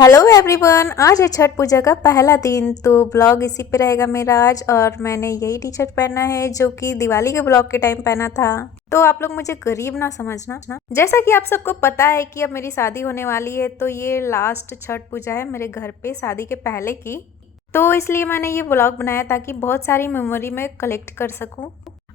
Hello everyone, आज है छठ पूजा का पहला दिन। तो ब्लॉग इसी पे रहेगा मेरा आज। और मैंने यही टी शर्ट पहना है जो कि दिवाली के ब्लॉग के टाइम पहना था। तो आप लोग मुझे गरीब ना समझना। जैसा कि आप सबको पता है कि अब मेरी शादी होने वाली है, तो ये लास्ट छठ पूजा है मेरे घर पे शादी के पहले की। तो इसलिए मैंने ये ब्लॉग बनाया ताकि बहुत सारी मेमोरी मैं कलेक्ट कर सकूँ।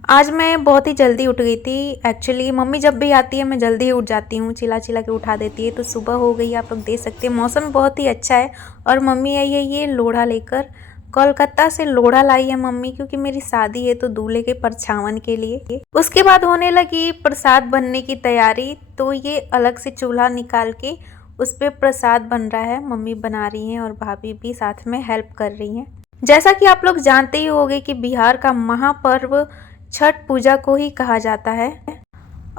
आज मैं बहुत ही जल्दी उठ गई थी। एक्चुअली मम्मी जब भी आती है मैं जल्दी ही उठ जाती हूँ, चिल्ला चिल्ला के उठा देती है। तो सुबह हो गई, आप लोग देख सकते हैं मौसम बहुत ही अच्छा है। और मम्मी आई है ये लोढ़ा लेकर, कोलकाता से लोढ़ा लाई है मम्मी, क्योंकि मेरी शादी है तो दूल्हे के परछावन के लिए। उसके बाद होने लगी प्रसाद बनने की तैयारी। तो ये अलग से चूल्हा निकाल के उस पर प्रसाद बन रहा है, मम्मी बना रही हैं और भाभी भी साथ में हेल्प कर रही हैं। जैसा कि आप लोग जानते ही होंगे कि बिहार का महापर्व छठ पूजा को ही कहा जाता है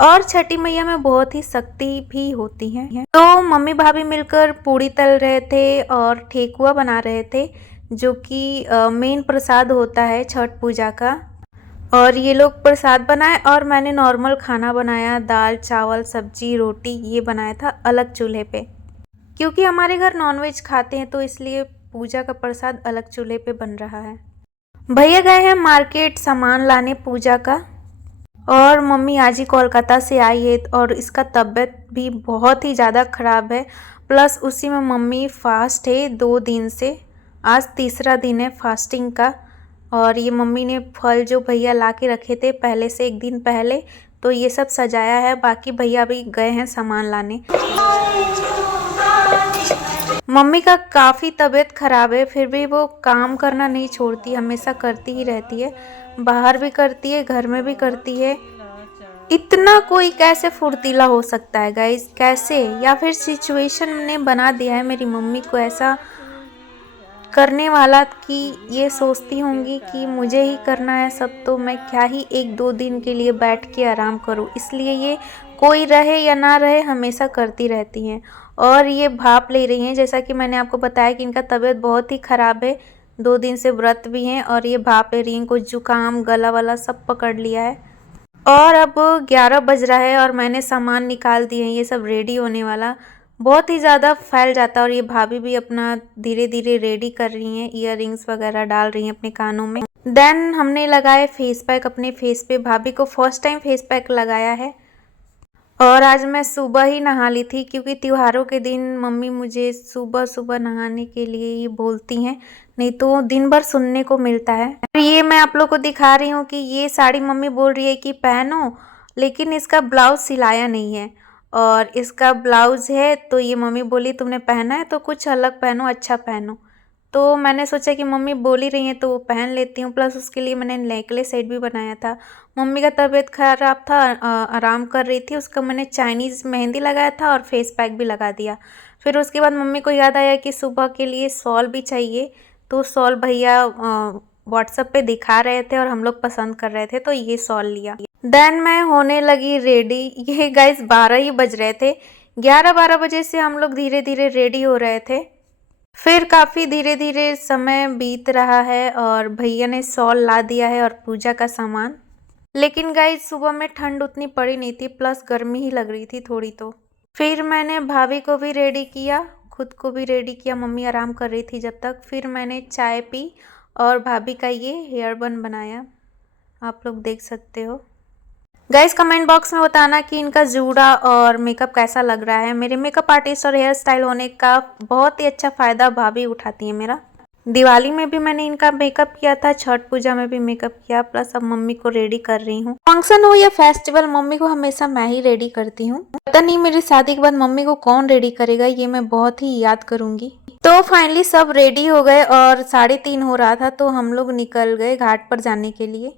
और छठी मैया में बहुत ही शक्ति भी होती है। तो मम्मी भाभी मिलकर पूड़ी तल रहे थे और ठेकुआ बना रहे थे, जो कि मेन प्रसाद होता है छठ पूजा का। और ये लोग प्रसाद बनाए और मैंने नॉर्मल खाना बनाया, दाल चावल सब्जी रोटी ये बनाया था अलग चूल्हे पे, क्योंकि हमारे घर नॉनवेज खाते हैं तो इसलिए पूजा का प्रसाद अलग चूल्हे पे बन रहा है। भैया गए हैं मार्केट सामान लाने पूजा का। और मम्मी आज ही कोलकाता से आई है और इसका तबीयत भी बहुत ही ज़्यादा ख़राब है। प्लस उसी में मम्मी फास्ट है 2 दिन से, आज तीसरा दिन है फास्टिंग का। और ये मम्मी ने फल जो भैया ला के रखे थे पहले से 1 दिन पहले, तो ये सब सजाया है। बाकी भैया भी गए हैं सामान लाने। मम्मी का काफ़ी तबीयत ख़राब है, फिर भी वो काम करना नहीं छोड़ती, हमेशा करती ही रहती है। बाहर भी करती है, घर में भी करती है। इतना कोई कैसे फुर्तीला हो सकता है गाइस, कैसे? या फिर सिचुएशन ने बना दिया है मेरी मम्मी को ऐसा करने वाला कि ये सोचती होंगी कि मुझे ही करना है सब, तो मैं क्या ही 1-2 दिन के लिए बैठ के आराम करूं। इसलिए ये कोई रहे या ना रहे हमेशा करती रहती हैं। और ये भाप ले रही हैं, जैसा कि मैंने आपको बताया कि इनका तबीयत बहुत ही ख़राब है, 2 दिन से व्रत भी हैं और ये भाप ले रही हैं। कुछ जुकाम गला वाला सब पकड़ लिया है। और अब 11 बज रहा है और मैंने सामान निकाल दिए हैं, ये सब रेडी होने वाला। बहुत ही ज़्यादा फैल जाता है। और ये भाभी भी अपना धीरे धीरे रेडी कर रही हैं, ईयर रिंग्स वगैरह डाल रही हैं अपने कानों में। देन हमने लगाए फेस पैक अपने फेस पे, भाभी को फर्स्ट टाइम फेस पैक लगाया है। और आज मैं सुबह ही नहा ली थी, क्योंकि त्योहारों के दिन मम्मी मुझे सुबह सुबह नहाने के लिए ही बोलती हैं, नहीं तो दिन भर सुनने को मिलता है। और ये मैं आप लोग को दिखा रही हूँ कि ये साड़ी मम्मी बोल रही है कि पहनो, लेकिन इसका ब्लाउज सिलाया नहीं है। और इसका ब्लाउज है तो ये मम्मी बोली तुमने पहना है तो कुछ अलग पहनो, अच्छा पहनो। तो मैंने सोचा कि मम्मी बोल ही रही हैं तो वो पहन लेती हूँ। प्लस उसके लिए मैंने नेकलेस सेट भी बनाया था। मम्मी का तबीयत खराब था, आराम कर रही थी, उसका मैंने चाइनीज़ मेहंदी लगाया था और फेस पैक भी लगा दिया। फिर उसके बाद मम्मी को याद आया कि सुबह के लिए शॉल भी चाहिए, तो शॉल भैया व्हाट्सएप पे दिखा रहे थे और हम लोग पसंद कर रहे थे, तो ये शॉल लिया। देन मैं होने लगी रेडी। ये गाइस 12 ही बज रहे थे, 11-12 बजे से हम लोग धीरे धीरे रेडी हो रहे थे। फिर काफ़ी धीरे धीरे समय बीत रहा है और भैया ने शॉल ला दिया है और पूजा का सामान। लेकिन गाइस सुबह में ठंड उतनी पड़ी नहीं थी, प्लस गर्मी ही लग रही थी थोड़ी। तो फिर मैंने भाभी को भी रेडी किया, खुद को भी रेडी किया, मम्मी आराम कर रही थी जब तक। फिर मैंने चाय पी और भाभी का ये हेयर बन बनाया, आप लोग देख सकते हो। गाइस कमेंट बॉक्स में बताना कि इनका जूड़ा और मेकअप कैसा लग रहा है। मेरे मेकअप आर्टिस्ट और हेयर स्टाइल होने का बहुत ही अच्छा फ़ायदा भाभी उठाती है मेरा। दिवाली में भी मैंने इनका मेकअप किया था, छठ पूजा में भी मेकअप किया, प्लस अब मम्मी को रेडी कर रही हूँ। फंक्शन हो या फेस्टिवल, मम्मी को हमेशा मैं ही रेडी करती हूँ। पता नहीं मेरी शादी के बाद मम्मी को कौन रेडी करेगा, ये मैं बहुत ही याद करूंगी। तो फाइनली सब रेडी हो गए और 3:30 हो रहा था, तो हम लोग निकल गए घाट पर जाने के लिए।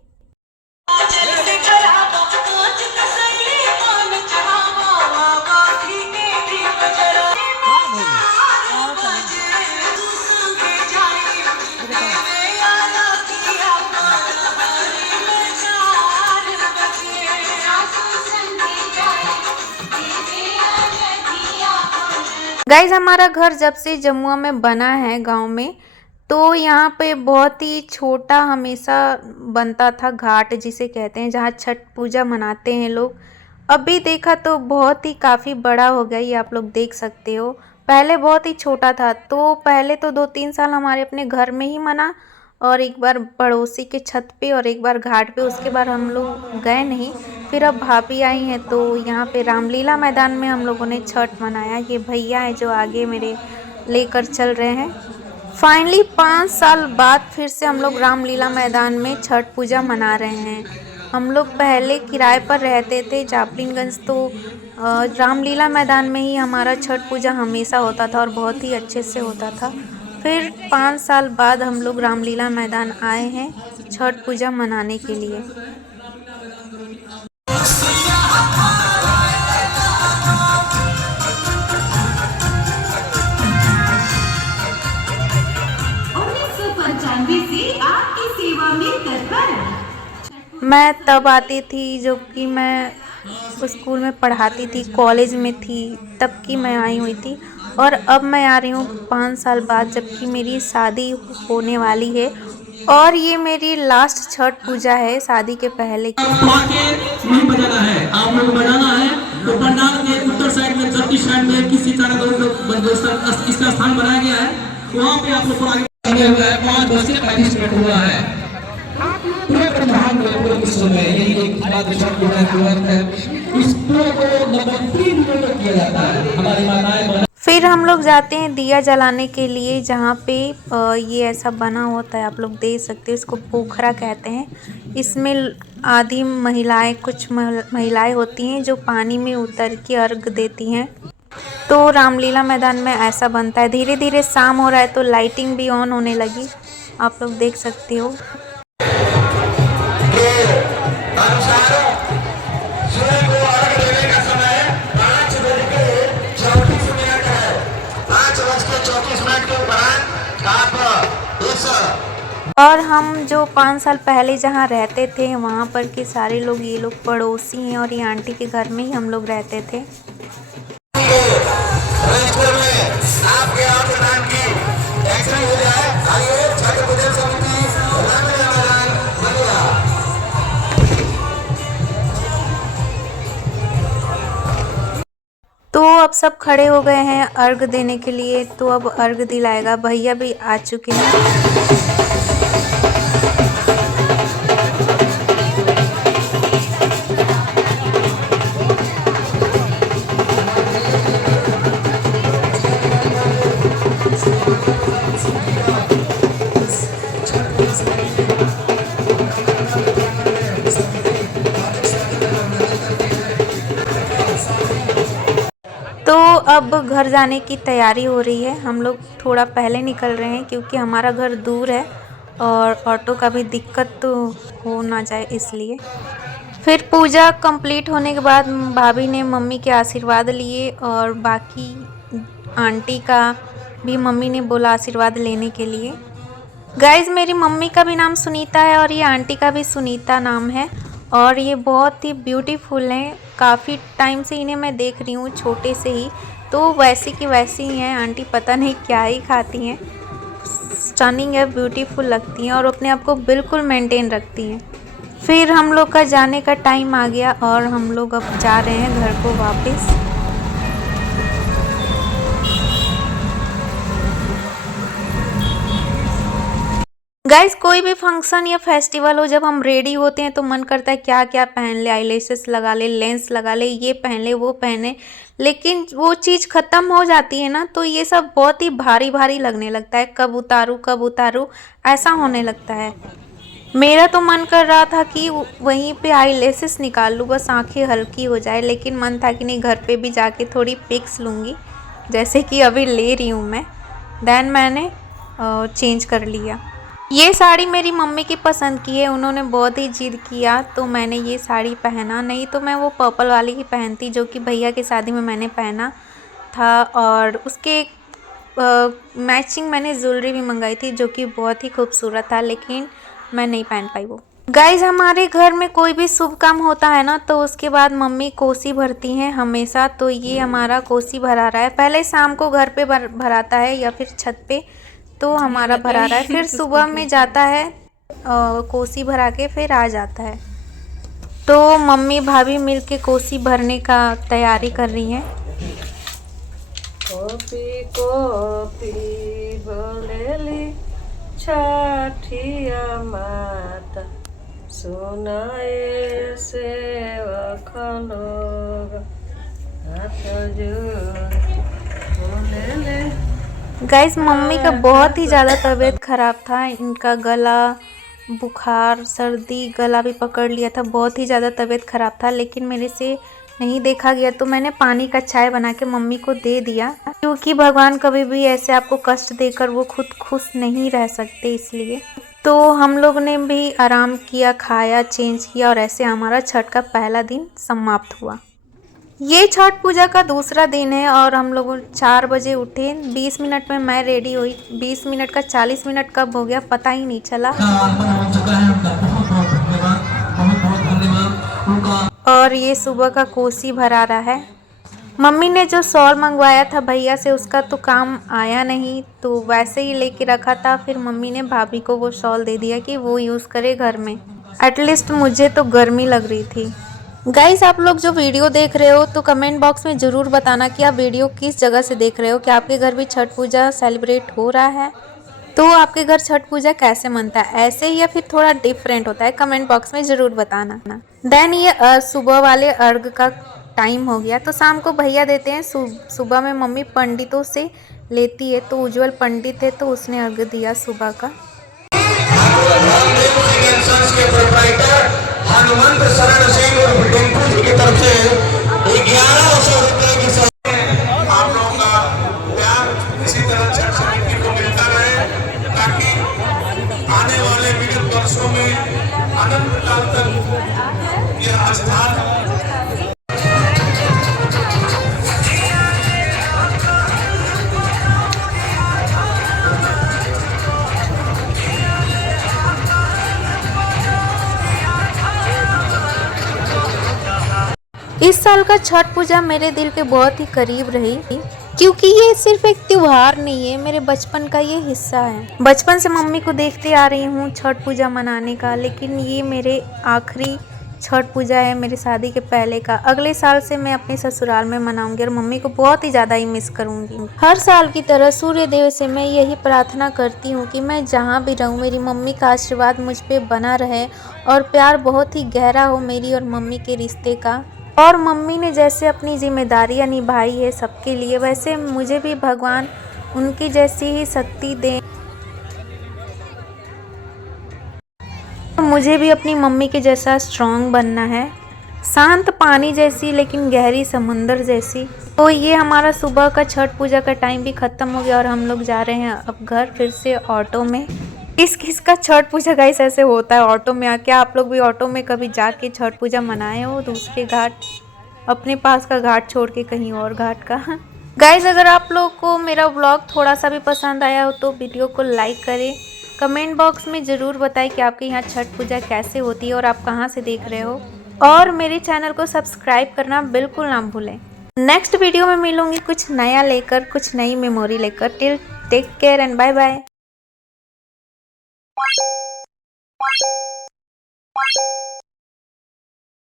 गाइज हमारा घर जब से जमुआ में बना है गांव में, तो यहाँ पे बहुत ही छोटा हमेशा बनता था घाट जिसे कहते हैं, जहाँ छठ पूजा मनाते हैं लोग। अभी देखा तो बहुत ही काफ़ी बड़ा हो गया, ये आप लोग देख सकते हो। पहले बहुत ही छोटा था, तो पहले तो 2-3 साल हमारे अपने घर में ही मना, और एक बार पड़ोसी के छत पे और एक बार घाट पे। उसके बाद हम लोग गए नहीं। फिर अब भाभी आई हैं तो यहाँ पे रामलीला मैदान में हम लोगों ने छठ मनाया। ये भैया हैं जो आगे मेरे लेकर चल रहे हैं। फाइनली 5 साल बाद फिर से हम लोग रामलीला मैदान में छठ पूजा मना रहे हैं। हम लोग पहले किराए पर रहते थे जापलिनगंज, तो रामलीला मैदान में ही हमारा छठ पूजा हमेशा होता था और बहुत ही अच्छे से होता था। फिर 5 साल बाद हम लोग रामलीला मैदान आए हैं छठ पूजा मनाने के लिए। मैं तब आती थी जब कि मैं स्कूल में पढ़ाती थी, कॉलेज में थी, तब की मैं आई हुई थी। और अब मैं आ रही हूँ 5 साल बाद, जबकि मेरी शादी होने वाली है और ये मेरी लास्ट छठ पूजा है शादी के पहले की। नहीं बजाना है, आप लोग बजाना है। तो पंडाल के उत्तर साइड में, दक्षिण साइड में किसी तरह का इसका स्थान बनाया गया है, वहाँ पे आप लोग को आगे 5:35 हुआ है। पूरे ब्रह्मांड में, पूरे विश्व में यही एक है। इसको लगभग 3 दिनों में किया जाता है। हमारी माताएं। फिर हम लोग जाते हैं दिया जलाने के लिए, जहाँ पे ये ऐसा बना होता है, आप लोग देख सकते हो, इसको पोखरा कहते हैं। इसमें आधी महिलाएं, कुछ महिलाएं होती हैं जो पानी में उतर के अर्घ देती हैं। तो रामलीला मैदान में ऐसा बनता है। धीरे धीरे शाम हो रहा है तो लाइटिंग भी ऑन होने लगी, आप लोग देख सकते हो। और हम जो 5 साल पहले जहाँ रहते थे वहाँ पर के सारे लोग, ये लोग पड़ोसी हैं और ये आंटी के घर में ही हम लोग रहते थे। तो अब सब खड़े हो गए हैं अर्घ देने के लिए, तो अब अर्घ दिलाएगा। भैया भी आ चुके हैं। तो अब घर जाने की तैयारी हो रही है। हम लोग थोड़ा पहले निकल रहे हैं क्योंकि हमारा घर दूर है और ऑटो का भी दिक्कत तो हो ना जाए इसलिए। फिर पूजा कंप्लीट होने के बाद भाभी ने मम्मी के आशीर्वाद लिए और बाकी आंटी का भी मम्मी ने बोला आशीर्वाद लेने के लिए। गाइज़, मेरी मम्मी का भी नाम सुनीता है और ये आंटी का भी सुनीता नाम है और ये बहुत ही ब्यूटीफुल हैं। काफ़ी टाइम से इन्हें मैं देख रही हूँ, छोटे से ही, तो वैसी की वैसी ही हैं। आंटी पता नहीं क्या ही खाती हैं, स्टनिंग है, ब्यूटीफुल लगती हैं और अपने आप को बिल्कुल मेंटेन रखती हैं। फिर हम लोग का जाने का टाइम आ गया और हम लोग अब जा रहे हैं घर को वापस। गाइज, कोई भी फंक्शन या फेस्टिवल हो, जब हम रेडी होते हैं तो मन करता है क्या क्या पहन ले, आईलैशेस लगा ले, लेंस लगा ले, ये पहन ले, वो पहने, लेकिन वो चीज़ ख़त्म हो जाती है ना तो ये सब बहुत ही भारी भारी लगने लगता है। कब उतारूँ ऐसा होने लगता है। मेरा तो मन कर रहा था कि वहीं पे आईलैशेस निकाल लूँ, बस आंखें हल्की हो जाए, लेकिन मन था कि नहीं, घर पे भी जाके थोड़ी पिक्स लूँगी, जैसे कि अभी ले रही हूँ मैं। देन मैंने चेंज कर लिया। ये साड़ी मेरी मम्मी की पसंद की है, उन्होंने बहुत ही जिद किया तो मैंने ये साड़ी पहना, नहीं तो मैं वो पर्पल वाली ही पहनती जो कि भैया की शादी में मैंने पहना था। और उसके मैचिंग मैंने ज्वेलरी भी मंगाई थी जो कि बहुत ही खूबसूरत था, लेकिन मैं नहीं पहन पाई वो। गाइज, हमारे घर में कोई भी शुभ काम होता है ना तो उसके बाद मम्मी कोसी भरती हैं हमेशा। तो ये हमारा कोसी भरा रहा है, पहले शाम को घर पे भराता है या फिर छत पे, तो हमारा भरा रहा है। फिर सुबह में जाता है कोसी भरा के फिर आ जाता है। तो मम्मी भाभी मिल के कोसी भरने का तैयारी कर रही हैं। कॉपी कॉपी बोलेली छठिया माता सुनाए सेवक लोग हाथ जोड़ बोलेले। गाइस मम्मी का बहुत ही ज़्यादा तबीयत ख़राब था। इनका गला, बुखार, सर्दी, गला भी पकड़ लिया था। बहुत ही ज़्यादा तबीयत ख़राब था, लेकिन मेरे से नहीं देखा गया तो मैंने पानी का चाय बना के मम्मी को दे दिया, क्योंकि भगवान कभी भी ऐसे आपको कष्ट देकर वो खुद खुश नहीं रह सकते, इसलिए तो हम लोग ने भी आराम किया, खाया, चेंज किया और ऐसे हमारा छठ का पहला दिन समाप्त हुआ। ये छठ पूजा का दूसरा दिन है और हम लोग 4 बजे उठे। 20 मिनट में मैं रेडी हुई। 20 मिनट का 40 मिनट कब हो गया पता ही नहीं चला। हो चुका है, उनका बहुत बहुत धन्यवाद, बहुत बहुत धन्यवाद उनका। और ये सुबह का कोसी भरा रहा है। मम्मी ने जो शॉल मंगवाया था भैया से उसका तो काम आया नहीं, तो वैसे ही लेके रखा था। फिर मम्मी ने भाभी को वो शॉल दे दिया कि वो यूज़ करे घर में। एटलीस्ट मुझे तो गर्मी लग रही थी। गाइस आप लोग जो वीडियो देख रहे हो तो कमेंट बॉक्स में ज़रूर बताना कि आप वीडियो किस जगह से देख रहे हो, कि आपके घर भी छठ पूजा सेलिब्रेट हो रहा है। तो आपके घर छठ पूजा कैसे मनता है, ऐसे ही या फिर थोड़ा डिफरेंट होता है, कमेंट बॉक्स में ज़रूर बताना। देन ये सुबह वाले अर्घ का टाइम हो गया, तो शाम को भैया देते हैं। सुबह में मम्मी पंडितों से लेती है, तो उज्जवल पंडित है तो उसने अर्घ दिया सुबह का। हनुमंत शरण सिंह और टिंकू जी की तरफ से 1100 रुपए की आप लोगों का प्यार इसी तरह छठ समिति को मिलता रहे, ताकि आने वाले विगत वर्षों में अनंत काल तक यह स्थान इस साल का छठ पूजा मेरे दिल के बहुत ही करीब रही, क्योंकि ये सिर्फ एक त्योहार नहीं है, मेरे बचपन का ये हिस्सा है। बचपन से मम्मी को देखते आ रही हूँ छठ पूजा मनाने का, लेकिन ये मेरे आखिरी छठ पूजा है मेरे शादी के पहले का। अगले साल से मैं अपने ससुराल में मनाऊंगी और मम्मी को बहुत ही ज़्यादा ही मिस करूंगी। हर साल की तरह सूर्य देव से मैं यही प्रार्थना करती हूँ कि मैं जहाँ भी रहूँ मेरी मम्मी का आशीर्वाद मुझ पर बना रहे और प्यार बहुत ही गहरा हो मेरी और मम्मी के रिश्ते का। और मम्मी ने जैसे अपनी जिम्मेदारियां निभाई है सबके लिए, वैसे मुझे भी भगवान उनकी जैसी ही शक्ति दें। मुझे भी अपनी मम्मी के जैसा स्ट्रॉन्ग बनना है, शांत पानी जैसी लेकिन गहरी समुंदर जैसी। तो ये हमारा सुबह का छठ पूजा का टाइम भी ख़त्म हो गया और हम लोग जा रहे हैं अब घर, फिर से ऑटो में। किसका छठ पूजा गाइस ऐसे होता है ऑटो में आके। आप लोग भी ऑटो में कभी जाके छठ पूजा मनाए हो, दूसरे घाट, अपने पास का घाट छोड़ के कहीं और घाट का। गाइस अगर आप लोग को मेरा व्लॉग थोड़ा सा भी पसंद आया हो तो वीडियो को लाइक करें, कमेंट बॉक्स में ज़रूर बताएं कि आपके यहाँ छठ पूजा कैसे होती है और आप कहाँ से देख रहे हो, और मेरे चैनल को सब्सक्राइब करना बिल्कुल ना भूलें। नेक्स्ट वीडियो में मिलूंगी कुछ नया लेकर, कुछ नई मेमोरी लेकर। Till take care and bye bye.